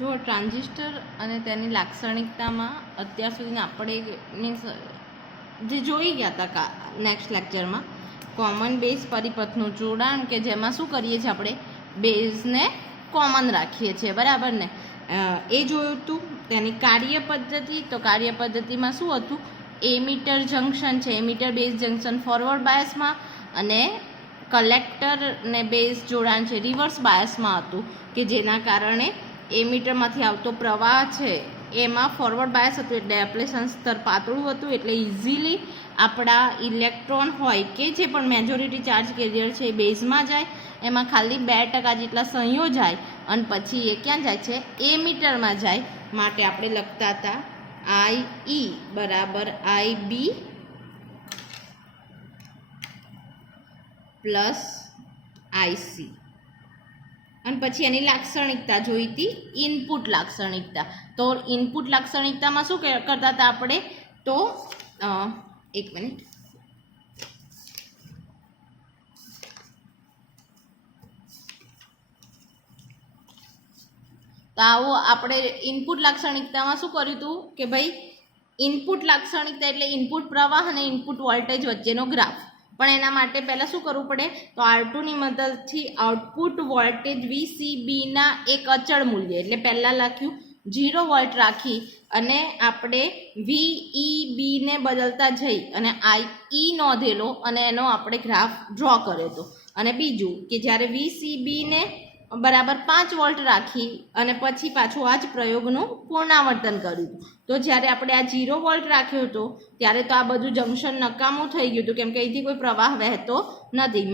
જો ટ્રાન્ઝિસ્ટર અને તેની લાક્ષણિકતામાં અત્યાર સુધીના આપણે મીન્સ જે જોઈ ગયા હતા નેક્સ્ટ લેક્ચરમાં કોમન બેઝ પરિપથનું જોડાણ કે જેમાં શું કરીએ છીએ આપણે બેઝને કોમન રાખીએ છીએ બરાબર ને એ જોયું હતું તેની કાર્ય પદ્ધતિ. તો કાર્ય પદ્ધતિમાં શું હતું એમીટર જંકશન છે એમીટર બેઝ જંકશન ફોરવર્ડ બાયસમાં અને કલેક્ટર ને બેઝ જોડાણ છે રિવર્સ બાયસમાં હતું કે જેના કારણે એમીટરમાંથી આવતો પ્રવાહ છે એમાં ફોરવર્ડ બાયસ હતું એટલે ડેપ્લેશન સ્તર પાતળું હતું એટલે ઇઝીલી આપણા ઇલેક્ટ્રોન હોય કે જે પણ મેજોરિટી ચાર્જ કેરિયર છે એ બેઝમાં જાય એમાં ખાલી 2% જેટલા સંયોજાય અને પછી એ ક્યાં જાય છે એમીટરમાં જાય માટે આપણે લખતા હતા આઈ બરાબર આઈ બી પ્લસ આઈસી અને પછી એની લાક્ષણિકતા જોઈ હતી ઇનપુટ લાક્ષણિકતા. તો ઇનપુટ લાક્ષણિકતામાં શું કરતા હતા આપણે તો એક મિનિટ તો આવો આપણે ઇનપુટ લાક્ષણિકતામાં શું કર્યું હતું કે ભાઈ ઇનપુટ લાક્ષણિકતા એટલે ઇનપુટ પ્રવાહ અને ઇનપુટ વોલ્ટેજ વચ્ચેનો ગ્રાફ. પણ એના માટે પહેલાં શું કરવું પડે તો R2ની મદદથી આઉટપુટ વોલ્ટેજ VCBના એક અચળ મૂલ્ય એટલે પહેલાં લખ્યું 0 વોલ્ટ રાખી અને આપણે VEBને બદલતા જઈ અને IE નોંધેલો અને એનો આપણે ગ્રાફ ડ્રો કર્યો હતો. અને બીજું કે જ્યારે VCBને બરાબર 5 વોલ્ટ રાખી અને પછી પાછું આ જ પ્રયોગનું પુનરાવર્તન કર્યું. તો જ્યારે આપણે આ 0 વોલ્ટ રાખ્યો હતો ત્યારે તો આ બધું જંકશન નકામું થઈ ગયું હતું કેમ કે અહીંથી કોઈ પ્રવાહ વહેતો નથી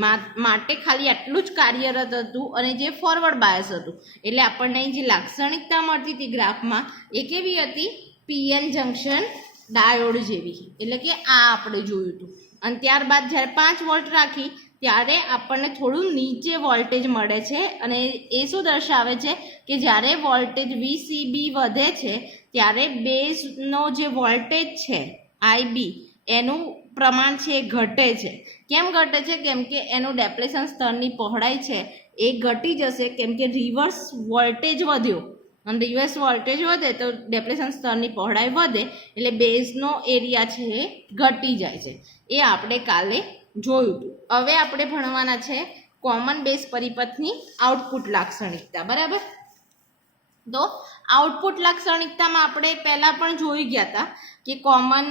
માટે ખાલી આટલું જ કાર્યરત હતું અને જે ફોરવર્ડ બાયસ હતું એટલે આપણને જે લાક્ષણિકતા મળતી હતી ગ્રાફમાં એ કેવી હતી PN જંકશન ડાયોડ જેવી એટલે કે આ આપણે જોયું હતું. અને ત્યારબાદ જ્યારે 5 વોલ્ટ રાખી ત્યારે આપણને થોડું નીચે વોલ્ટેજ મળે છે અને એ શું દર્શાવે છે કે જ્યારે વોલ્ટેજ VCB વધે છે ત્યારે બેઝનો જે વોલ્ટેજ છે IB એનું પ્રમાણ છે એ ઘટે છે. કેમ ઘટે છે કેમ કે એનું ડેપ્લેશન સ્તરની પહોળાઈ છે એ ઘટી જશે કેમ કે રિવર્સ વોલ્ટેજ વધ્યો અને રિવર્સ વોલ્ટેજ વધે તો ડેપ્લેશન સ્તરની પહોળાઈ વધે એટલે બેઝનો એરિયા છે એ ઘટી જાય છે. એ આપણે કાલે જોયું હતું. હવે આપણે ભણવાના છે કોમન બેઝ પરિપથની આઉટપુટ લાક્ષણિકતા બરાબર. તો આઉટપુટ લાક્ષણિકતામાં આપણે પહેલાં પણ જોઈ ગયા હતા કે કોમન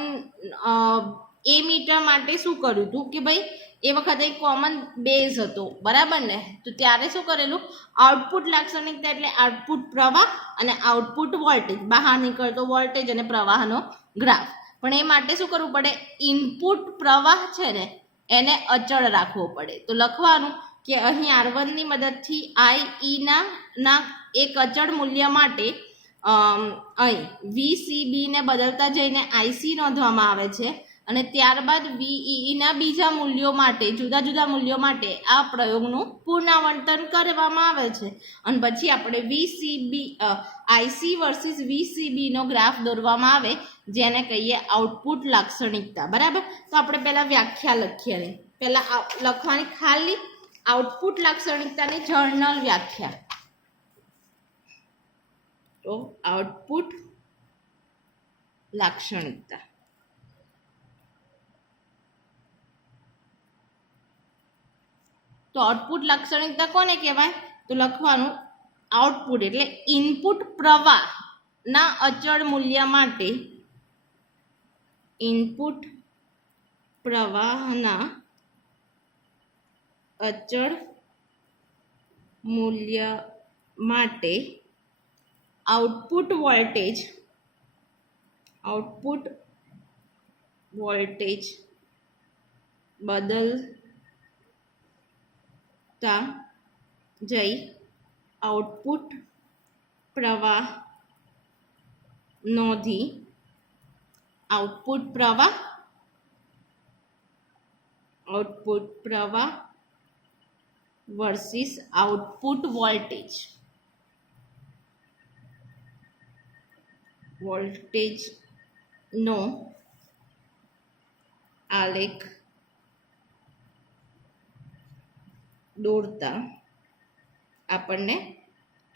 એમીટર માટે શું કર્યું હતું કે ભાઈ એ વખતે કોમન બેઝ હતો બરાબર ને. તો ત્યારે શું કરેલું આઉટપુટ લાક્ષણિકતા એટલે આઉટપુટ પ્રવાહ અને આઉટપુટ વોલ્ટેજ બહાર નીકળતો વોલ્ટેજ અને પ્રવાહનો ગ્રાફ. પણ એ માટે શું કરવું પડે ઇનપુટ પ્રવાહ છે ને એને અચળ રાખવો પડે. તો લખવાનું કે અહીં R1ની મદદથી IEના એક અચળ મૂલ્ય માટે અહીં VCBને બદલતા જઈને IC નોંધવામાં આવે છે અને ત્યારબાદ VEEના બીજા મૂલ્યો માટે જુદા જુદા મૂલ્યો માટે આ પ્રયોગનું પુનરાવર્તન કરવામાં આવે છે અને પછી આપણે IC વર્સિસ VCBનો ગ્રાફ દોરવામાં આવે જેને કહીએ આઉટપુટ લાક્ષણિકતા બરાબર. તો આપણે પહેલાં વ્યાખ્યા લખીએ ને પહેલાં લખવાની ખાલી આઉટપુટ લાક્ષણિકતાની જર્નલ વ્યાખ્યા. તો આઉટપુટ લાક્ષણિકતા તો આઉટપુટ લાક્ષણિકતા કોને કહેવાય તો લખવાનું આઉટપુટ એટલે ઇનપુટ પ્રવાહના અચળ મૂલ્ય માટે ઇનપુટ પ્રવાહના અચળ મૂલ્ય માટે આઉટપુટ વોલ્ટેજ બદલતા જઈ આઉટપુટ પ્રવાહ નોંધી આઉટપુટ પ્રવાહ વર્સિસ આઉટપુટ વોલ્ટેજનો આલેખ દોરતા આપણને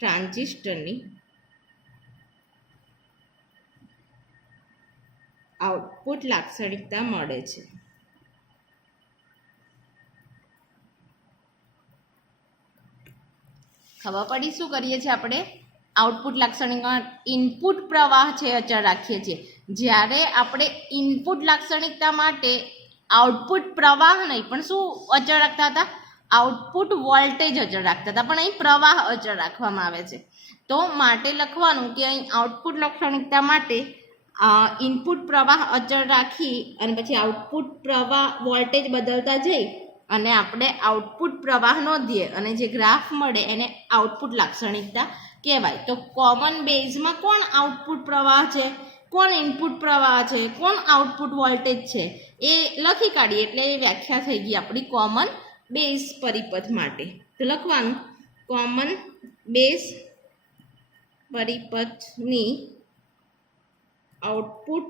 ટ્રાન્ઝિસ્ટરની આઉટપુટ લાક્ષણિકતા મળે છે. ખબર પડી શું કરીએ છીએ આપણે? આઉટપુટ લાક્ષણિકતા ઇનપુટ પ્રવાહ છે અચળ રાખીએ છીએ. જ્યારે આપણે ઇનપુટ લાક્ષણિકતા માટે આઉટપુટ પ્રવાહ નહીં પણ શું અચળ રાખતા હતા? આઉટપુટ વોલ્ટેજ અચળ રાખતા હતા, પણ અહીં પ્રવાહ અચળ રાખવામાં આવે છે. તો માટે લખવાનું કે અહીં આઉટપુટ લાક્ષણિકતા માટે ઇનપુટ પ્રવાહ અચળ રાખી અને પછી આઉટપુટ પ્રવાહ વોલ્ટેજ બદલતા જઈ અને આપણે આઉટપુટ પ્રવાહ નોંધીએ અને જે ગ્રાફ મળે એને આઉટપુટ લાક્ષણિકતા કહેવાય. તો કોમન બેઝમાં કોણ આઉટપુટ પ્રવાહ છે, કોણ ઇનપુટ પ્રવાહ છે, કોણ આઉટપુટ વોલ્ટેજ છે એ લખી કાઢીએ એટલે એ વ્યાખ્યા થઈ ગઈ આપણી કોમન બેઝ પરિપથ માટે. તો લખવાનું કોમન બેઝ પરિપથની આઉટપુટ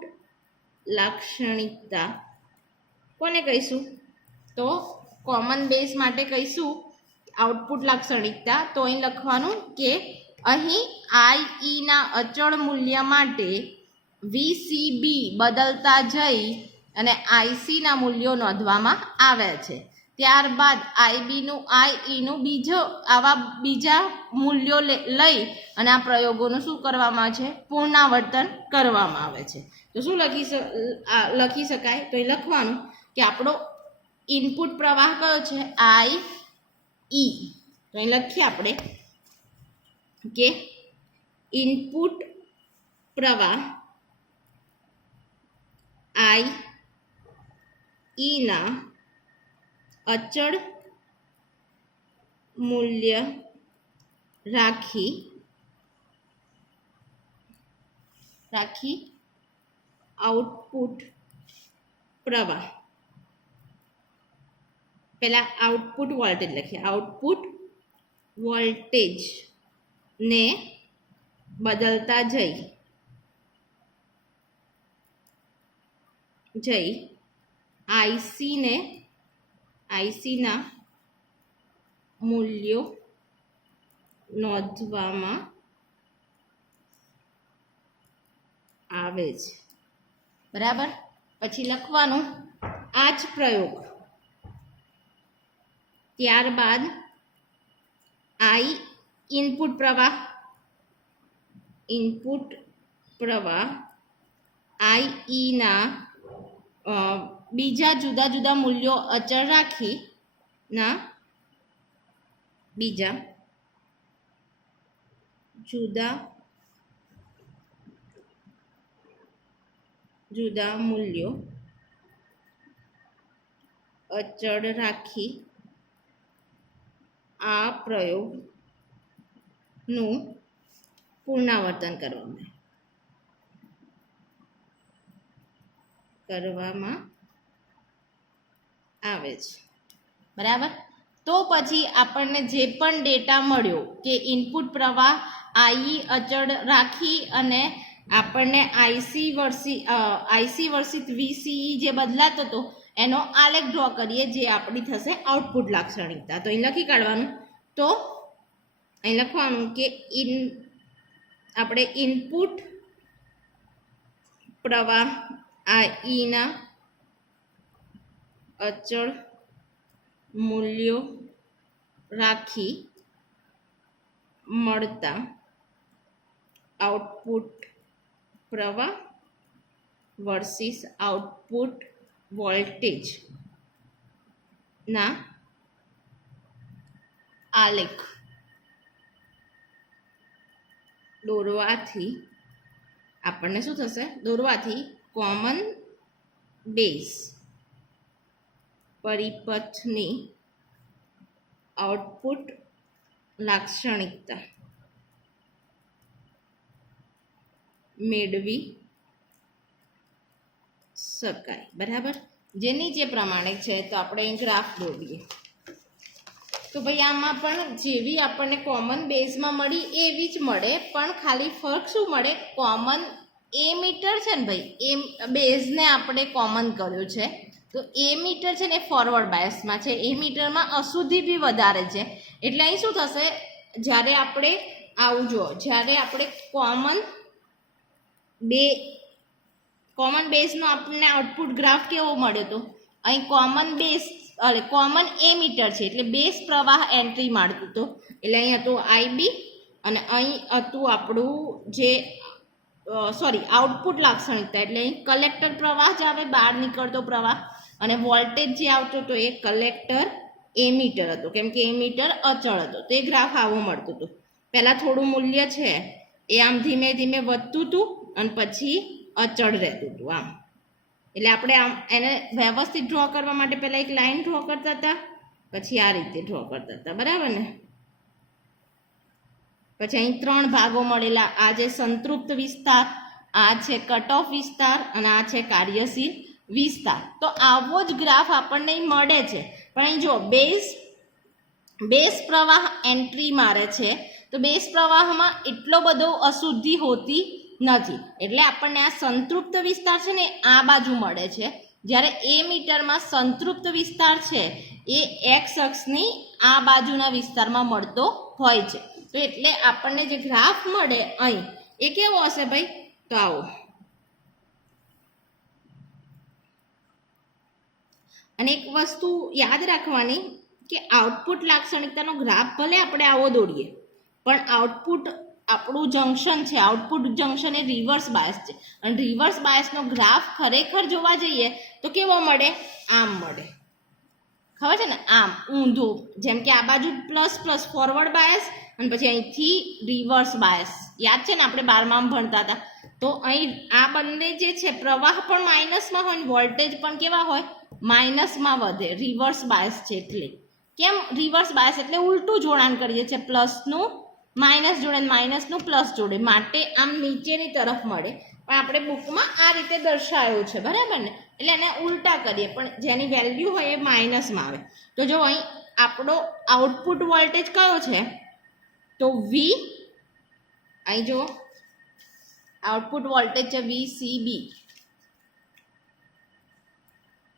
લાક્ષણિકતા કોને કહીશું? તો કોમન બેઝ માટે કહીશું આઉટપુટ લાક્ષણિકતા. તો અહીં લખવાનું કે અહીં આઈઈના અચળ મૂલ્ય માટે વીસીબી બદલતા જઈ અને આઈસીના મૂલ્યો નોંધવામાં આવે છે. ત્યારબાદ આઈઈનું બીજા મૂલ્યો લઈ અને આ પ્રયોગોનું શું કરવામાં છે? પુનરાવર્તન કરવામાં આવે છે. તો શું લખી શકાય? તો એ લખવાનું કે આપણો ઇનપુટ પ્રવાહ કયો છે? આઈ. તો અહીં લખીએ આપણે કે ઇનપુટ પ્રવાહ આઈના અચળ મૂલ્ય રાખી આઉટપુટ પ્રવાહ, પહેલા આઉટપુટ વોલ્ટેજ લખીએ. આઉટપુટ વોલ્ટેજ ને બદલતા જઈ આઈસીના મૂલ્યો નોંધવામાં આવે છે. બરાબર. પછી લખવાનું આ જ પ્રયોગ. ત્યારબાદ ઇનપુટ પ્રવાહ આઈઈના બીજા જુદા જુદા મૂલ્યો અચળ રાખી બીજા જુદા મૂલ્યો અચળ રાખી આ પ્રયોગનું પુનરાવર્તન કરવામાં આવે છે. બરાબર. તો પછી આપણને જે પણ ડેટા મળ્યો કે ઇનપુટ પ્રવાહ આઈ અચળ રાખી અને આપણને આઈસી વર્સિસ વીસીઈ જે બદલાતો હતો એનો આલેખ ડ્રો કરીએ, જે આપણી થશે આઉટપુટ લાક્ષણિકતા. તો અહીં લખી કાઢવાનું. તો અહીં લખવાનું કે આપણે ઇનપુટ પ્રવાહ આઈના અચળ મૂલ્યો રાખી મળતા આઉટપુટ પ્રવાહ વર્સિસ આઉટપુટ વોલ્ટેજના આલેખ દોરવાથી આપણને શું થશે? કોમન બેઝ પરિપથની આઉટપુટ લાક્ષણિકતા મેળવી શકાય. બરાબર. જે નીચે પ્રમાણે છે. તો આપણે અહીં ગ્રાફ દોરીએ. તો ભાઈ આમાં પણ જેવી આપણને કોમન બેઝમાં મળી એવી જ મળે, પણ ખાલી ફરક શું મળે? કોમન એ મીટર છે ને ભાઈ, એ બેઝને આપણે કોમન કર્યો છે. તો એ મીટર છે ને એ ફોરવર્ડ બાયસમાં છે. એ મીટરમાં અશુદ્ધિ બી વધારે છે. એટલે અહીં શું થશે? જ્યારે આપણે કોમન બેઝનો આપણને આઉટપુટ ગ્રાફ કેવો મળ્યો હતો? અહીં કોમન એમીટર છે એટલે બેઝ પ્રવાહ એન્ટ્રી મળતું હતું. એટલે અહીં હતું આઈબી અને અહીં હતું આપણું જે આઉટપુટ લાક્ષણિકતા, એટલે અહીં કલેક્ટર પ્રવાહ જ આવે, બહાર નીકળતો પ્રવાહ, અને વોલ્ટેજ જે આવતો હતો એ કલેક્ટર એમીટર હતો, કેમ કે એમીટર અચળ હતો. તો એ ગ્રાફ આવો મળતું હતું. પહેલાં થોડું મૂલ્ય છે એ આમ ધીમે ધીમે વધતું હતું અને પછી અચળ રહેતું હતું આમ. એટલે આપણે આમ એને વ્યવસ્થિત ડ્રો કરવા માટે પહેલાં એક લાઈન ડ્રો કરતા હતા, પછી આ રીતે ડ્રો કરતા હતા, બરાબર ને? પછી અહીં 3 ભાગો મળેલા, આ જે સંતૃપ્ત વિસ્તાર, આ છે કટ ઓફ વિસ્તાર અને આ છે કાર્યશીલ વિસ્તાર. તો આવો જ ગ્રાફ આપણને મળે છે. પણ અહીં જો બેઝ પ્રવાહ એન્ટ્રી મારે છે, તો બેઝ પ્રવાહમાં એટલો બધો અશુદ્ધિ હોતી નથી, એટલે આપણને આ સંતૃપ્ત વિસ્તાર છે ને આ બાજુ મળે છે, જ્યારે એમીટરમાં સંતૃપ્ત વિસ્તાર છે એ એક્સ અક્ષની આ બાજુના વિસ્તારમાં મળતો હોય છે. તો એટલે આપણને જે ગ્રાફ મળે અહીં એ કેવો હશે ભાઈ? તો આવો. અને એક વસ્તુ યાદ રાખવાની કે આઉટપુટ લાક્ષણિકતાનો ગ્રાફ ભલે આપણે આવો દોરીએ, પણ આઉટપુટ આપણું જંક્શન છે, આઉટપુટ જંક્શન એ રિવર્સ બાયસ છે, અને રિવર્સ બાયસનો ગ્રાફ ખરેખર જોવા જઈએ તો કેવો મળે? આમ મળે. ખબર છે ને? આમ ઊંધું, જેમ કે આ બાજુ પ્લસ પ્લસ ફોરવર્ડ બાયસ અને પછી અહીંથી રિવર્સ બાયસ. યાદ છે ને, આપણે 12માં ભણતા હતા. તો અહીં આ બંને જે છે પ્રવાહ પણ માઇનસમાં હોય, વોલ્ટેજ પણ કેવા હોય? માઇનસમાં વધે. રિવર્સ બાયસ છે એટલે. કેમ રિવર્સ બાયસ? એટલે ઉલટું જોડાણ કરીએ છીએ, પ્લસનું માઇનસ જોડે, માઇનસનું પ્લસ જોડે, માટે આમ નીચેની તરફ મળે. પણ આપણે બુકમાં આ રીતે દર્શાવ્યું છે, બરાબર ને? એટલે એને ઉલટા કરીએ, પણ જેની વેલ્યુ હોય એ માઇનસમાં આવે. તો જો અહીં આપણો આઉટપુટ વોલ્ટેજ કયો છે? તો વી. અહીં જો આઉટપુટ વોલ્ટેજ છે VCB,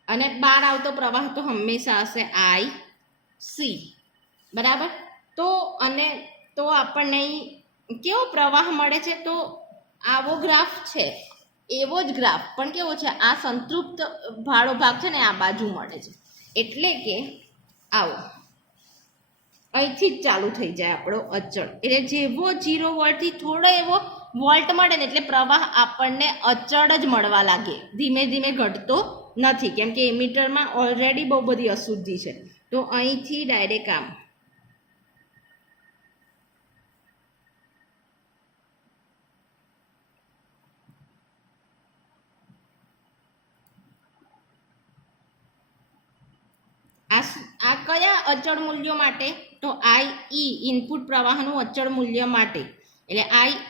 અને બહાર આવતો પ્રવાહ તો હંમેશા હશે IC, બરાબર? તો આપણને અહીં કેવો પ્રવાહ મળે છે? તો આવો ગ્રાફ છે, એવો જ ગ્રાફ, પણ કેવો છે? આ સંતૃપ્ત ભાળો ભાગ છે ને આ બાજુ મળે છે. એટલે કે આવો અહીંથી જ ચાલુ થઈ જાય આપણો અચળ. એટલે જેવો 0 વોલ્ટથી થોડો એવો વોલ્ટ મળે ને એટલે પ્રવાહ આપણને અચળ જ મળવા લાગે, ધીમે ધીમે ઘટતો નથી, કેમ કે એમીટરમાં ઓલરેડી બહુ બધી અશુદ્ધિ છે. તો અહીંથી ડાયરેક્ટ આમ આ કયા અચળ મૂલ્યો માટે? તો IE ઇનપુટ પ્રવાહનું અચળ મૂલ્ય માટે. એટલે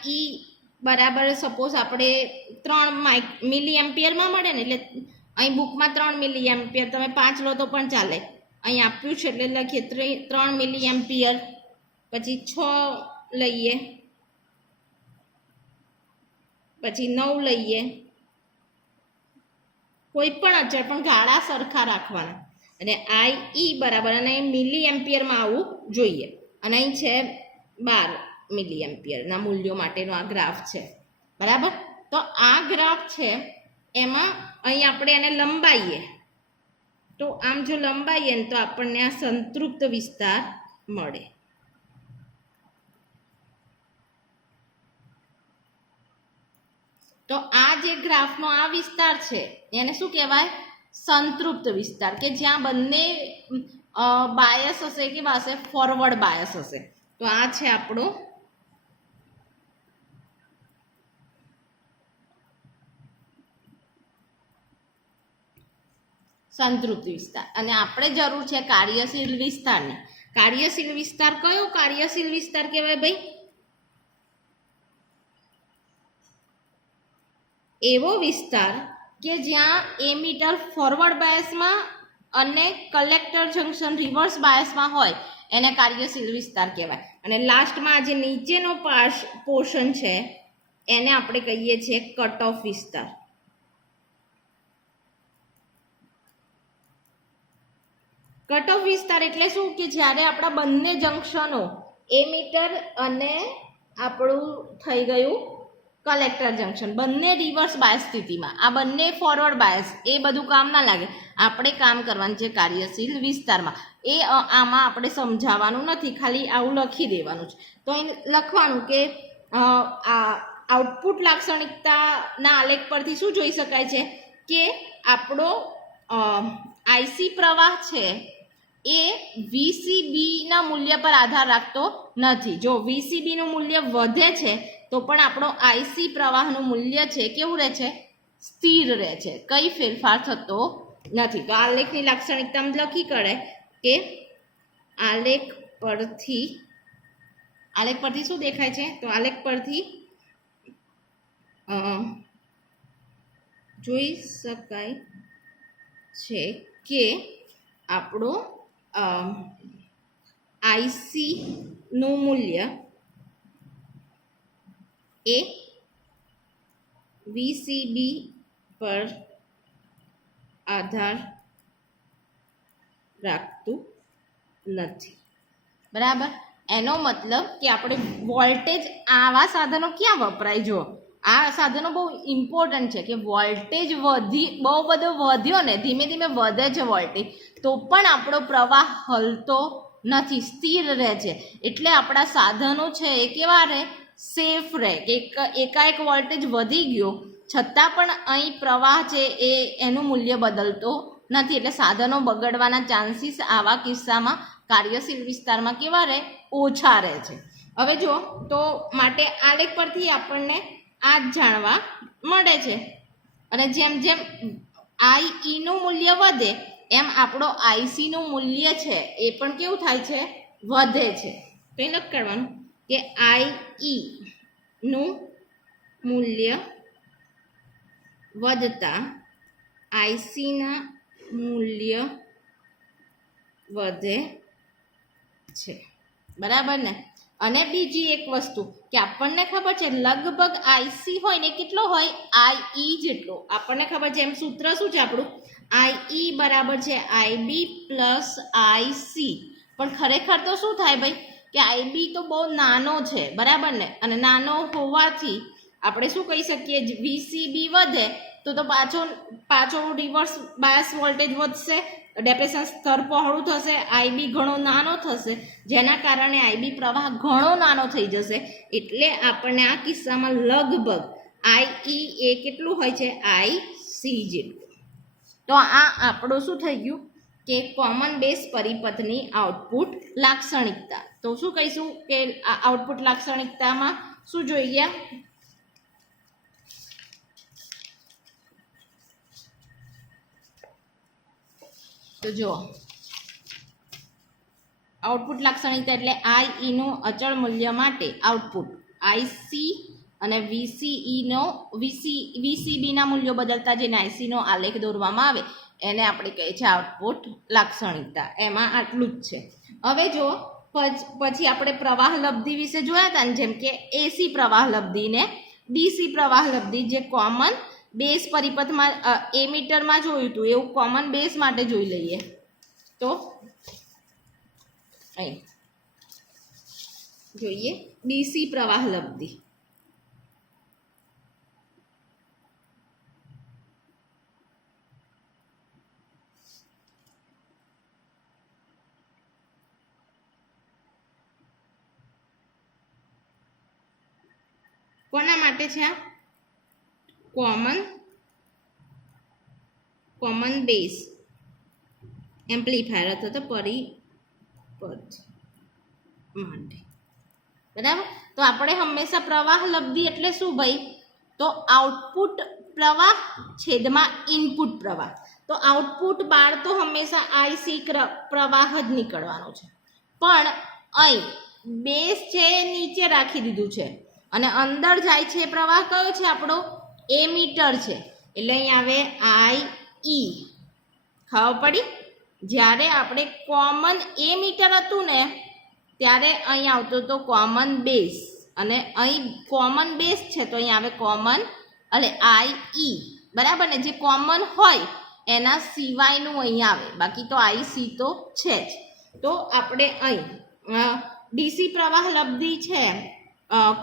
IE બરાબર સપોઝ આપણે 3 મિલી એમ્પિયરમાં મળે ને, એટલે અહીં બુકમાં 3 મિલી એમ્પિયર, તમે 5 લો તો પણ ચાલે. અહીં આપ્યું છે એટલે લખીએ 3 મિલી એમ્પિયર, પછી 6 લઈએ, પછી 9 લઈએ, કોઈ પણ અચળ, પણ ગાળા સરખા રાખવાના. અને IE બરાબર, અને મિલી એમ્પિયરમાં આવવું જોઈએ. અને અહીં છે 12 મિલી એમ્પિયરના મૂલ્યો માટેનો આ ગ્રાફ છે, બરાબર? તો આ ગ્રાફ છે એમાં અહીં આપણે એને લંબાઈએ, તો આમ જો લંબાઈએ ને તો આપણને આ સંતૃપ્ત વિસ્તાર મળે. તો આ જે ગ્રાફનો આ વિસ્તાર છે એને શું કહેવાય? સંતૃપ્ત વિસ્તાર, કે જ્યાં બંને બાયસ હશે, કે હશે ફોરવર્ડ બાયસ હશે. તો આ છે આપણો સંતૃપ્ત વિસ્તાર. અને આપણે જરૂર છે કાર્યશીલ વિસ્તારની. કાર્યશીલ વિસ્તાર કયો કાર્યશીલ વિસ્તાર કહેવાય ભાઈ? એવો વિસ્તાર કે જ્યાં એમીટર ફોરવર્ડ બાયસમાં અને કલેક્ટર જંક્શન રિવર્સ બાયસમાં હોય, એને કાર્યશીલ વિસ્તાર કહેવાય. અને લાસ્ટમાં આ જે નીચેનો પોર્શન છે એને આપણે કહીએ છીએ કટ ઓફ વિસ્તાર. કટ ઓફ વિસ્તાર એટલે શું? કે જ્યારે આપણા બંને જંક્શનો એમીટર અને આપણું થઈ ગયું કલેક્ટર જંકશન, બંને રિવર્સ બાયસ સ્થિતિમાં, આ બંને ફોરવર્ડ બાયસ, એ બધું કામ ના લાગે. આપણે કામ કરવાનું છે કાર્યશીલ વિસ્તારમાં. એ આમાં આપણે સમજાવવાનું નથી, ખાલી આવું લખી દેવાનું છે. તો એ લખવાનું કે આઉટપુટ લાક્ષણિકતાના આલેખ પરથી શું જોઈ શકાય છે કે આપણો આઈસી પ્રવાહ છે એ વીસીબીના મૂલ્ય પર આધાર રાખતો નથી. જો વીસીબીનું મૂલ્ય વધે છે તો પણ આપણો આઈસી પ્રવાહનું મૂલ્ય છે કેવું રહે છે? સ્થિર રહે છે, કંઈ ફેરફાર થતો નથી. તો આલેખની લાક્ષણિકતા લખી કરે કે આલેખ પરથી શું દેખાય છે? તો આલેખ પરથી જોઈ શકાય છે કે આપણો આઈસી નું મૂલ્ય એ વીસીબી પર આધાર રાખતું નથી. બરાબર? એનો મતલબ કે આપણે વોલ્ટેજ, આવા સાધનો ક્યાં વપરાય? જો આ સાધનો બહુ ઇમ્પોર્ટન્ટ છે કે વોલ્ટેજ બહુ બધો વધ્યો ને, ધીમે ધીમે વધે છે વોલ્ટેજ, તો પણ આપણો પ્રવાહ હલતો નથી, સ્થિર રહે છે. એટલે આપણા સાધનો છે એ કેવા રહે? સેફ રહે. એકાએક વોલ્ટેજ વધી ગયો છતાં પણ અહીં પ્રવાહ છે એનું મૂલ્ય બદલતો નથી. એટલે સાધનો બગડવાના ચાન્સીસ આવા કિસ્સામાં કાર્યશીલ વિસ્તારમાં કેવા રહે? ઓછા રહે છે. હવે જો તો માટે આલેખ પરથી આપણને આ જ જાણવા મળે છે. અને જેમ જેમ આઈઈનું મૂલ્ય વધે એમ આપણો આઈસીનું મૂલ્ય છે એ પણ કેવું થાય છે? વધે છે. તો એ લખ કરવાનું કે આઈઈનું મૂલ્ય વધતા આઈસીના મૂલ્ય વધે છે. બરાબર ને? અને બીજી એક વસ્તુ કે આપણને ખબર છે લગભગ આઈસી હોય ને કેટલો હોય? આઈઈ જેટલો. આપણને ખબર છે એમ સૂત્ર શું છે આપણું? આઈઈ બરાબર છે આઈબી પ્લસ આઈસી. પણ ખરેખર તો શું થાય ભાઈ કે આઈબી તો બહુ નાનો છે. બરાબર ને? અને નાનો હોવાથી આપણે શું કહી શકીએ? વીસીબી વધે તો પાછો રિવર્સ બાયસ વોલ્ટેજ વધશે, ડેપ્રેશન સ્તર પહોળું થશે, આઈબી ઘણો નાનો થશે, જેના કારણે આઈબી પ્રવાહ ઘણો નાનો થઈ જશે. એટલે આપણને આ કિસ્સામાં લગભગ આઈઈ એ કેટલું હોય છે? આઈસી જેટલું. તો આ આપણું શું થઈ ગયું કે કોમન બેઝ પરિપથની આઉટપુટ લાક્ષણિકતા. તો શું કહીશું કે આઉટપુટ લાક્ષણિકતામાં શું જોઈ ગયા? તો જો આઉટપુટ લાક્ષણિકતા એટલે આઈઈ નું અચળ મૂલ્ય માટે આઉટપુટ આઈસી અને વીસીબી ના મૂલ્યો બદલતા જેને આઈસી નો આલેખ દોરવામાં આવે એને આપણે કહીએ છીએ આઉટપુટ લાક્ષણિકતા. એમાં આટલું જ છે. હવે જો પછી આપણે પ્રવાહ લબ્ધિ વિશે જોયા હતા ને, જેમ કે એસી પ્રવાહ લબ્ધિ ને ડીસી પ્રવાહ લબ્ધિ, જે કોમન બેઝ પરિપથમાં એમીટરમાં જોયું હતું એવું કોમન બેઝ માટે જોઈ લઈએ. તો અહીં જોઈએ ડીસી પ્રવાહ લબ્ધિ. કોના માટે છે આ? કોમન બેઝ એમ્પ્લીફાયર અથવા તો પરિપથ માટે. બરાબર? તો આપણે હંમેશા પ્રવાહ લબ્ધિ એટલે શું ભાઈ? તો આઉટપુટ પ્રવાહ છેદમાં ઇનપુટ પ્રવાહ. તો આઉટપુટ બાર તો હંમેશા આઈસી પ્રવાહ જ નીકળવાનો છે. પણ અહીં બેઝ છે નીચે રાખી દીધું છે અને અંદર જાય છે પ્રવાહ કયો છે? આપણો એમીટર છે. એટલે અહીં આવે આઈઈ. ખબર પડી? જ્યારે આપણે કોમન એમીટર હતું ને ત્યારે અહીં આવતો હતો કોમન બેઝ, અને અહીં કોમન બેઝ છે તો અહીં આવે કોમન એટલે આઈઈ. બરાબર ને? જે કોમન હોય એના સિવાયનું અહીં આવે, બાકી તો આઈસી તો છે જ. તો આપણે અહીં ડીસી પ્રવાહ લબ્ધિ છે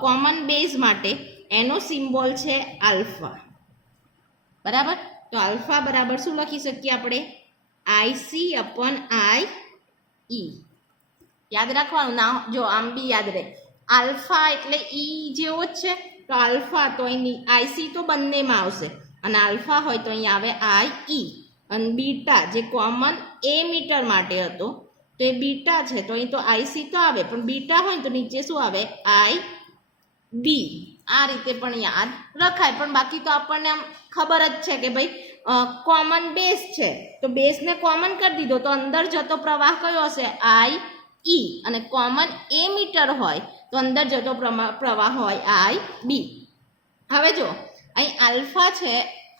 કોમન બેઝ માટે એનો સિમ્બોલ છે આલ્ફા, બરાબર. તો આલ્ફા બરાબર શું લખી શકીએ આપણે? IC/IE. યાદ રાખવાનું ના, જો આમ બી યાદ રહે. આલ્ફા એટલે ઈ જેવો જ છે, તો આલ્ફા તો અહીં IC તો બંનેમાં આવશે, અને આલ્ફા હોય તો અહીં આવે IE. અને બીટા જે કોમન એ મીટર માટે હતો તો એ બીટા છે, તો અહીં તો IC તો આવે, પણ બીટા હોય તો નીચે શું આવે? IB. આ રીતે પણ યાદ રખાય. પણ બાકી તો આપણને આમ ખબર જ છે કે ભાઈ કોમન બેઝ છે, તો બેઝને કોમન કરી દીધો તો અંદર જતો પ્રવાહ કયો હશે? IE. અને કોમન એ મીટર હોય તો અંદર જતો પ્રવાહ હોય IB. હવે જો અહીં આલ્ફા છે,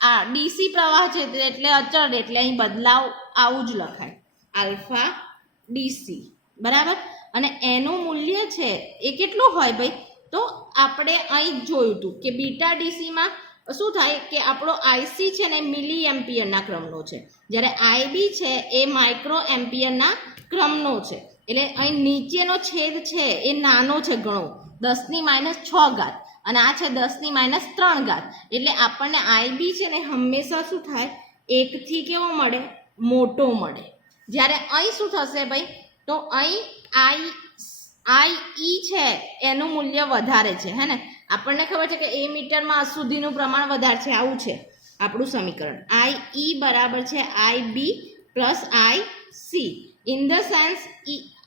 આ ડીસી પ્રવાહ છે એટલે અચળ, એટલે અહીં બદલાવ આવું જ લખાય, આલ્ફા ડીસી, બરાબર. અને એનું મૂલ્ય છે એ કેટલું હોય ભાઈ? તો આપણે અહીં જોયું હતું કે બીટા ડીસીમાં શું થાય કે આપણો IC છે ને મિલી એમ્પિયરના ક્રમનો છે, જ્યારે IB છે એ માઇક્રો એમ્પિયરના ક્રમનો છે. એટલે અહીં નીચેનો છેદ છે એ નાનો છે ઘણો, 10⁻6, અને આ છે 10⁻3. એટલે આપણને IB છે ને હંમેશા શું થાય? 1 થી કેવો મળે? મોટો મળે. જ્યારે અહીં શું થશે ભાઈ? તો અહીં IE છે એનું મૂલ્ય વધારે છે, હે ને? આપણને ખબર છે કે એ મીટરમાં અશુદ્ધિનું પ્રમાણ વધારે છે, આવું છે આપણું સમીકરણ. IE બરાબર છે IB plus IC. In the sense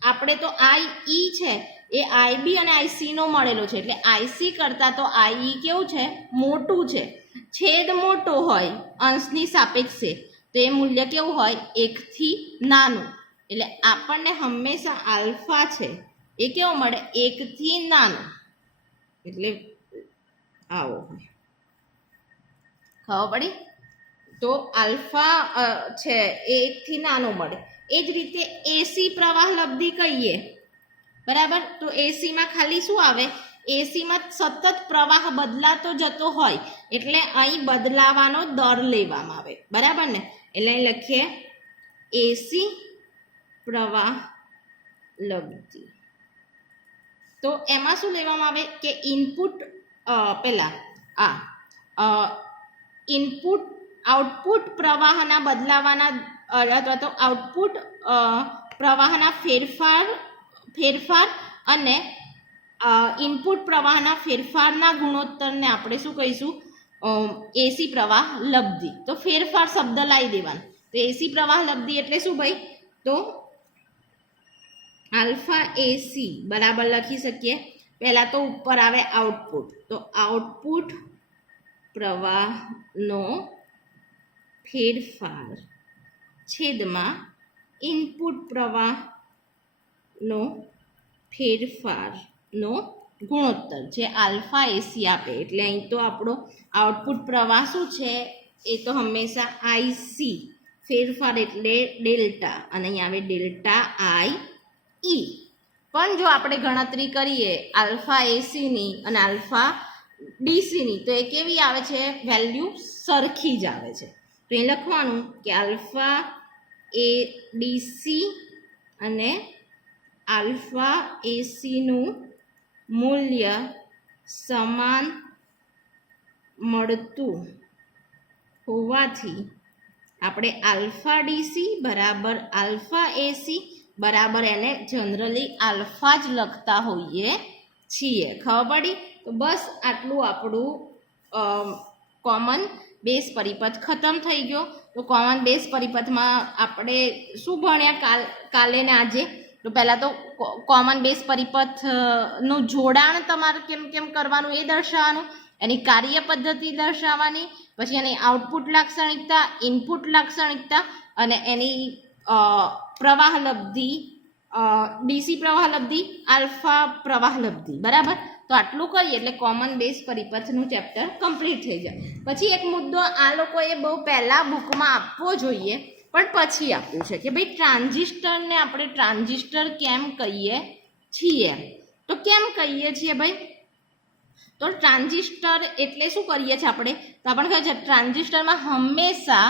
આપણે તો IE છે એ IB અને IC નો મળેલો છે, એટલે IC કરતાં તો IE કેવું છે? મોટું છે. છેદ મોટો હોય અંશની સાપેક્ષે તો એ મૂલ્ય કેવું હોય? 1 થી નાનું. એટલે આપણને હંમેશા આલ્ફા છે એ કેવો મળે? 1 થી નાનો. એટલે આવો ખબર પડી? તો આલ્ફા છે એ 1 થી નાનો મળે. એ જ રીતે એસી પ્રવાહ લબ્ધિ કહીએ, બરાબર. તો એસીમાં ખાલી શું આવે? એસીમાં સતત પ્રવાહ બદલાતો જતો હોય, એટલે અહીં બદલાવાનો દર લેવામાં આવે, બરાબર ને? એટલે અહીં લખીએ એસી પ્રવાહ લબ્ધિ. તો એમાં શું લેવામાં આવે કે ઇનપુટ પહેલા ઇનપુટ આઉટપુટ પ્રવાહના બદલાવાના અથવા તો આઉટપુટ પ્રવાહના ફેરફાર અને ઇનપુટ પ્રવાહના ફેરફારના ગુણોત્તરને આપણે શું કહીશું? એસી પ્રવાહ લબ્ધિ. તો ફેરફાર શબ્દ લાવી દેવાનો. તો એસી પ્રવાહ લબ્ધિ એટલે શું ભાઈ? તો આલ્ફા એસી બરાબર લખી શકીએ. પહેલા તો ઉપર આવે આઉટપુટ, તો આઉટપુટ પ્રવાહનો ફેરફાર છેદમાં ઇનપુટ પ્રવાહનો ફેરફારનો ગુણોત્તર જે આલ્ફા એસી આપે. એટલે અહીં તો આપણો આઉટપુટ પ્રવાહ શું છે? એ તો હંમેશા IC, ફેરફાર એટલે ડેલ્ટા, અને અહીં આવે ડેલ્ટા IE. પણ જો આપણે ગણતરી કરીએ આલ્ફા એસીની અને આલ્ફા ડીસીની, તો એ કેવી આવે છે? વેલ્યુ સરખી જ આવે છે. તો એ લખવાનું કે આલ્ફા એ ડીસી અને આલ્ફા એસીનું મૂલ્ય સમાન મળતું હોવાથી આપણે આલ્ફા ડીસી બરાબર આલ્ફા એસી બરાબર એને જનરલી આલ્ફા જ લખતા હોઈએ છીએ. ખબર પડી? તો બસ આટલું આપણું કોમન બેઝ પરિપથ ખતમ થઈ ગયો. તો કોમન બેઝ પરિપથમાં આપણે શું ભણ્યા કાલે ને આજે? તો પહેલાં તો કોમન બેઝ પરિપથનું જોડાણ તમારે કેમ કેમ કરવાનું એ દર્શાવવાનું, એની કાર્ય પદ્ધતિ દર્શાવવાની, પછી એની આઉટપુટ લાક્ષણિકતા, ઇનપુટ લાક્ષણિકતા અને એની પ્રવાહ લબ્ધિ, ડીસી પ્રવાહ લબ્ધિ, આલ્ફા પ્રવાહ લબ્ધિ, બરાબર. તો આટલું કરીએ એટલે કોમન બેઝ પરિપથનું ચેપ્ટર કમ્પ્લીટ થઈ જાય. પછી એક મુદ્દો આ લોકોએ બહુ પહેલાં બુકમાં આપવો જોઈએ પણ પછી આપ્યું છે કે ભાઈ ટ્રાન્ઝિસ્ટરને આપણે ટ્રાન્ઝિસ્ટર કેમ કહીએ છીએ? તો કેમ કહીએ છીએ ભાઈ? તો ટ્રાન્ઝિસ્ટર એટલે શું કરીએ છીએ આપણે? તો આપણને કહે છે ટ્રાન્ઝિસ્ટરમાં હંમેશા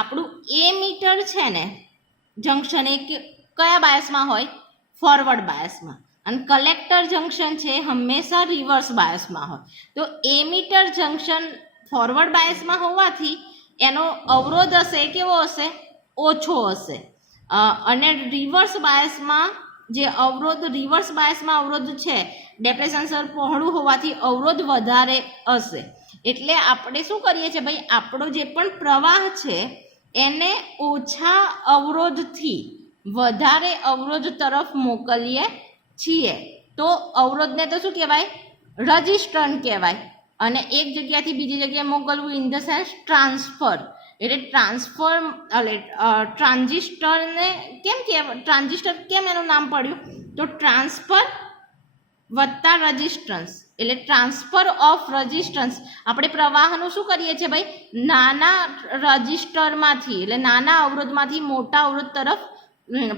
આપણું એ મીટર છે ને જંક્શન એ કયા બાયસમાં હોય? ફોરવર્ડ બાયસમાં. અને કલેક્ટર જંક્શન છે હંમેશા રિવર્સ બાયસમાં હોય. તો એમિટર જંક્શન ફોરવર્ડ બાયસમાં હોવાથી એનો અવરોધ હશે કેવો હશે? ઓછો હશે. અને રિવર્સ બાયસમાં જે અવરોધ રિવર્સ બાયસમાં અવરોધ છે ડેપ્રેશનસર પહોળું હોવાથી અવરોધ વધારે હશે. એટલે આપણે શું કરીએ છીએ ભાઈ, આપણો જે પણ પ્રવાહ છે એને ઓછા અવરોધથી વધારે અવરોધ તરફ મોકલીએ છીએ. તો અવરોધને તો શું કહેવાય? રજિસ્ટન્સ કહેવાય. અને એક જગ્યાથી બીજી જગ્યાએ મોકલવું ઇન ધ સેન્સ ટ્રાન્સફર. એટલે ટ્રાન્ઝિસ્ટરને કેમ કહેવાય? ટ્રાન્ઝિસ્ટર કેમ એનું નામ પડ્યું? તો ટ્રાન્સફર વત્તા રજિસ્ટન્સ એટલે ટ્રાન્સફર ઓફ રજિસ્ટન્સ. આપણે પ્રવાહનું શું કરીએ છીએ ભાઈ? નાના રજિસ્ટરમાંથી એટલે નાના અવરોધમાંથી મોટા અવરોધ તરફ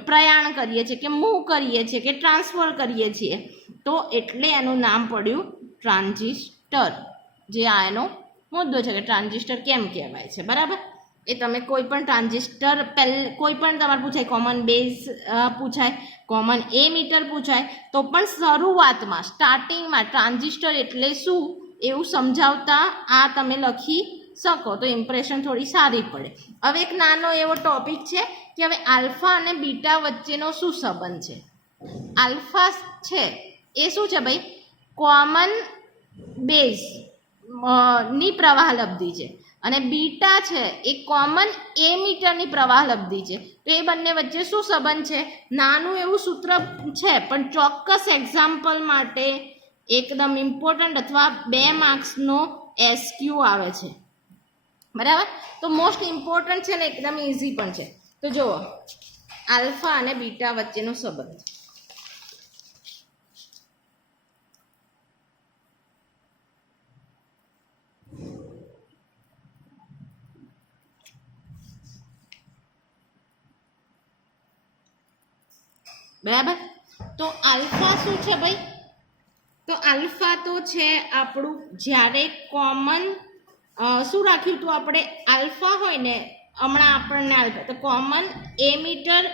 પ્રયાણ કરીએ છીએ કે મૂવ કરીએ છીએ કે ટ્રાન્સફર કરીએ છીએ. તો એટલે એનું નામ પડ્યું ટ્રાન્ઝિસ્ટર. જે આ એનો મુદ્દો છે કે ટ્રાન્ઝિસ્ટર કેમ કહેવાય છે. બરાબર? એ તમે કોઈ પણ ટ્રાન્ઝિસ્ટર કોઈ પણ તમારે પૂછાય, કોમન બેઝ પૂછાય, કોમન એમીટર પૂછાય, તો પણ શરૂઆતમાં સ્ટાર્ટિંગમાં ટ્રાન્ઝિસ્ટર એટલે શું એવું સમજાવતા આ તમે લખી શકો તો ઇમ્પ્રેશન થોડી સારી પડે. હવે એક નાનો એવો ટોપિક છે કે હવે આલ્ફા અને બીટા વચ્ચેનો શું સંબંધ છે? આલ્ફા છે એ શું છે ભાઈ? કોમન બેઝ ની પ્રવાહ લબ્ધિ છે અને બીટા છે એ કોમન એમીટરની પ્રવાહ લબ્ધિ છે. તો એ બંને વચ્ચે શું સંબંધ છે? નાનું એવું સૂત્ર છે પણ ચોક્કસ એક્ઝામ્પલ માટે એકદમ ઇમ્પોર્ટન્ટ અથવા 2 માર્ક્સનો એસક્યુ આવે છે. બરાબર? તો મોસ્ટ ઇમ્પોર્ટન્ટ છે ને એકદમ ઇઝી પણ છે. તો જુઓ, આલ્ફા અને બીટા વચ્ચેનો સંબંધ. બરાબર? તો આલ્ફા શું છે ભાઈ? તો આલ્ફા તો છે આપણું જ્યારે કોમન શું રાખ્યું હતું આપણે? આલ્ફા હોય ને, હમણાં આપણને આલ્ફા તો કોમન એમીટર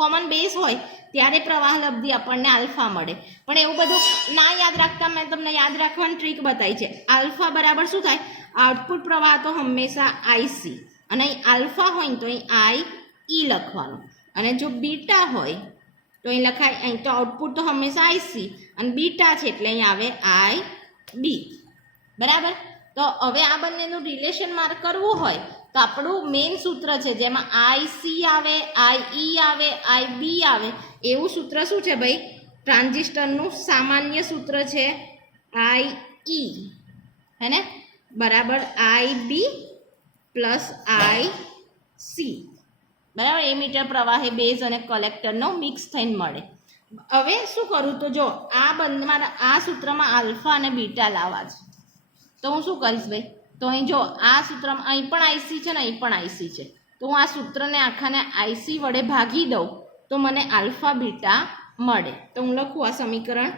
કોમન બેઝ હોય ત્યારે પ્રવાહ લબ્ધિ આપણને આલ્ફા મળે. પણ એવું બધું ના યાદ રાખતા મેં તમને યાદ રાખવાની ટ્રીક બતાવી છે. આલ્ફા બરાબર શું થાય? આઉટપુટ પ્રવાહ તો હંમેશા આઈસી, અને અહીં આલ્ફા હોય ને તો અહીં આઈ ઈ લખવાનું, અને જો બીટા હોય તો અહીં લખાય, અહીં તો આઉટપુટ તો હંમેશા આઈસી અને બીટા છે એટલે અહીં આવે આઈ બી. બરાબર? તો હવે આ બંનેનું રિલેશન માર્ક કરવું હોય તો આપણું મેઇન સૂત્ર છે જેમાં આઈસી આવે, આઈ આવે, આઈ બી આવે. એવું સૂત્ર શું છે ભાઈ? ટ્રાન્ઝિસ્ટરનું સામાન્ય સૂત્ર છે આઈ ઈ, હે ને? બરાબર આઈ બી પ્લસ આઈ સી. બરાબર? એમીટર પ્રવાહે બેઝ અને કલેક્ટરનો મિક્સ થઈને મળે. હવે શું કરું? તો જો આ બંને મારા આ સૂત્રમાં આલ્ફા અને બીટા લાવવા છે તો હું શું કરીશ ભાઈ? તો અહીં જો આ સૂત્રમાં અહીં પણ આઈસી છે ને અહીં પણ આઈસી છે, તો હું આ સૂત્રને આખાને આઈસી વડે ભાગી દઉં તો મને આલ્ફા બીટા મળે. તો હું લખું આ સમીકરણ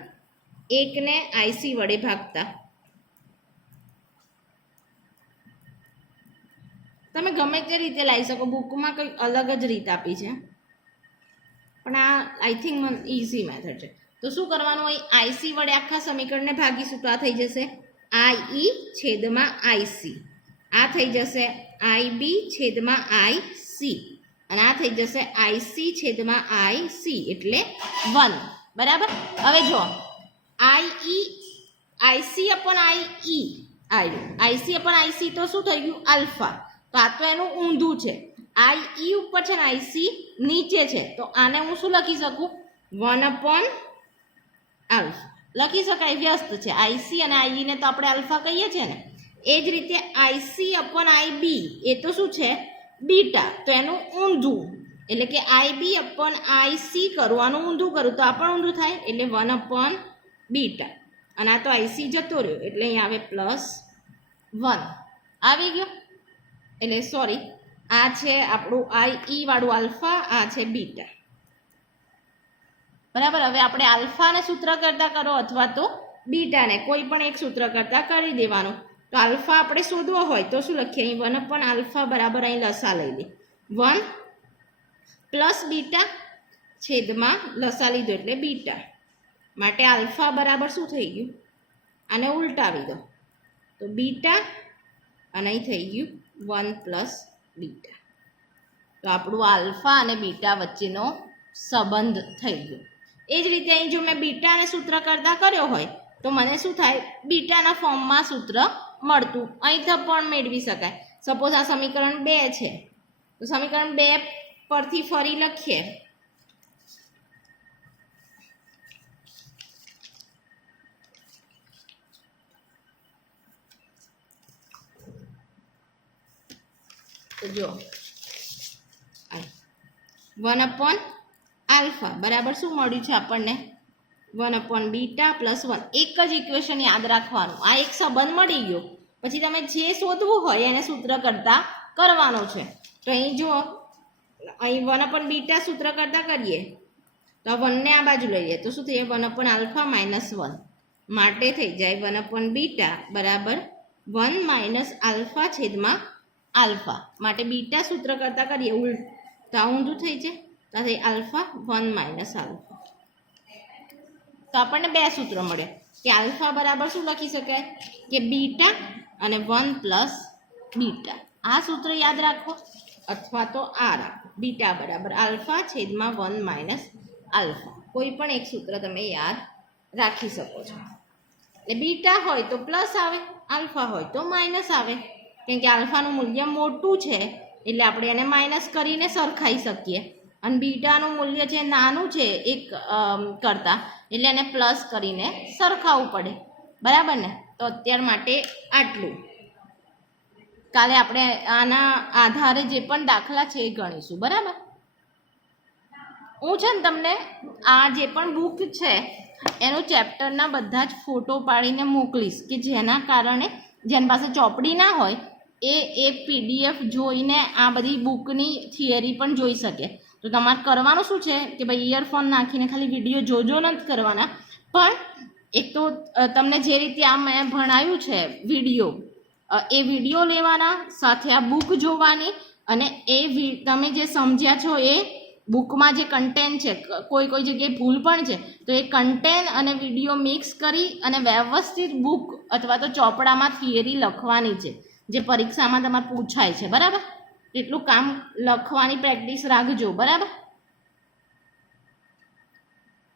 1 ને આઈસી વડે ભાગતા. તમે ગમે તે રીતે લાવી શકો, બુકમાં કંઈક અલગ જ રીત આપી છે પણ આ આઈ થિંક ઇઝી મેથડ છે. તો શું કરવાનું? અહીં આઈસી વડે આખા સમીકરણને ભાગીશું તો આ થઈ જશે આઈ છેદમાં આઈસી, આ થઈ જશે આઈ બી છેદમાં આઈ સી, અને આ થઈ જશે આઈસી છેદમાં આઈ સી એટલે 1. બરાબર? હવે જો IC upon i IC upon IC તો શું થઈ ગયું? આલ્ફા. તો આ તો એનું ઊંધું છે. આઈ ઉપર છે ને આઈસી નીચે છે, તો આને હું શું લખી શકું? 1 અપોન આલ્ફા લખી શકાય, વ્યસ્ત છે. આઈસી અને આઈ ને તો આપણે આલ્ફા કહીએ છીએ ને. એ જ રીતે આઈસી અપોન આઈ બી એ તો શું છે? બીટા. તો એનું ઊંધું એટલે કે આઈ બી અપોન આઈસી કરું, આનું ઊંધું કરું તો આ પણ ઊંધું થાય એટલે 1 અપોન બીટા. અને આ તો આઈસી જતો રહ્યો એટલે અહીં આવે +1 આવી ગયો. એટલે સોરી, આ છે આપણું આઈ વાળું આલ્ફા, આ છે બીટા. બરાબર? હવે આપણે આલ્ફાને સૂત્ર કરતા કરો અથવા તો બીટાને કોઈ પણ એક સૂત્ર કરતા કરી દેવાનું. તો આલ્ફા આપણે શોધવો હોય તો શું લખીએ? અહીં 1 અપોન આલ્ફા બરાબર અહીં લસા લઈ લે 1 પ્લસ બીટા છેદમાં લસા લીધો એટલે બીટા માટે આલ્ફા બરાબર શું થઈ ગયું, આને ઉલટાવી દો તો બીટા, અને અહીં થઈ ગયું 1 પ્લસ બીટા. તો આપણું આલ્ફા અને બીટા વચ્ચેનો સંબંધ થઈ ગયો. એ જ રીતે અહીં જો મેં બીટાને સૂત્ર કરતા કર્યો હોય તો મને શું થાય, બીટાના ફોર્મમાં સૂત્ર મળતું અહીંથી પણ મેળવી શકાય. સપોઝ આ સમીકરણ 2 છે તો સમીકરણ 2 પરથી ફરી લખીએ. તો જો 1 આલ્ફા બરાબર શું મળ્યું છે આપણને, 1 બીટા પ્લસ 1. એક જ ઇક્વેશન યાદ રાખવાનું, આ એક સંબંધ મળી ગયો. પછી તમે જે શોધવું હોય એને સૂત્ર કરતા કરવાનો છે. તો અહીં જો અહીં 1 બીટા સૂત્ર કરતા કરીએ તો આ 1 ને આ બાજુ લઈએ તો શું થઈ જાય, 1 આલ્ફા માઇનસ 1 માટે થઈ જાય 1 બીટા બરાબર 1 માઇનસ આલ્ફા છેદમાં આલ્ફા. માટે બીટા સૂત્ર કરતા કરીએ તો આ ઊંધું થઈ જાય, તો થઈ આલ્ફા 1 માઇનસ આલ્ફા. તો આપણને 2 સૂત્ર મળે કે આલ્ફા બરાબર શું લખી શકાય કે બીટા અને 1 પ્લસ બીટા. આ સૂત્ર યાદ રાખો અથવા તો આ રાખો, બીટા બરાબર આલ્ફા છેદમાં 1 માઇનસ આલ્ફા. કોઈ પણ એક સૂત્ર તમે યાદ રાખી શકો છો. એટલે બીટા હોય તો પ્લસ આવે, આલ્ફા હોય તો માઇનસ આવે. કેમ કે આલ્ફાનું મૂલ્ય મોટું છે એટલે આપણે એને માઇનસ કરીને સરખાઈ શકીએ, અને બીટાનું મૂલ્ય જે નાનું છે એક કરતાં એટલે એને પ્લસ કરીને સરખાવવું પડે. બરાબર ને? તો અત્યાર માટે આટલું. કાલે આપણે આના આધારે જે પણ દાખલા છે એ ગણીશું. બરાબર? હું છે ને તમને આ જે પણ બુક છે એનું ચેપ્ટરના બધા જ ફોટો પાડીને મોકલીશ કે જેના કારણે જેની પાસે ચોપડી ના હોય એ PDF જોઈને આ બધી બુકની થિયરી પણ જોઈ શકે. તો તમારે કરવાનું શું છે કે ભાઈ ઇયરફોન નાખીને ખાલી વિડીયો જોજો નથી કરવાના, પણ એક તો તમને જે રીતે આ મેં ભણાવ્યું છે વિડીયો, એ વિડીયો લેવાના, સાથે આ બુક જોવાની, અને તમે જે સમજ્યા છો એ બુકમાં જે કન્ટેન્ટ છે, કોઈ જગ્યાએ ભૂલ પણ છે તો એ કન્ટેન્ટ અને વિડીયો મિક્સ કરી અને વ્યવસ્થિત બુક અથવા તો ચોપડામાં થિયરી લખવાની છે જે પરીક્ષામાં તમારે પૂછાય છે. બરાબર? એટલું કામ લખવાની પ્રેક્ટિસ રાખજો. બરાબર?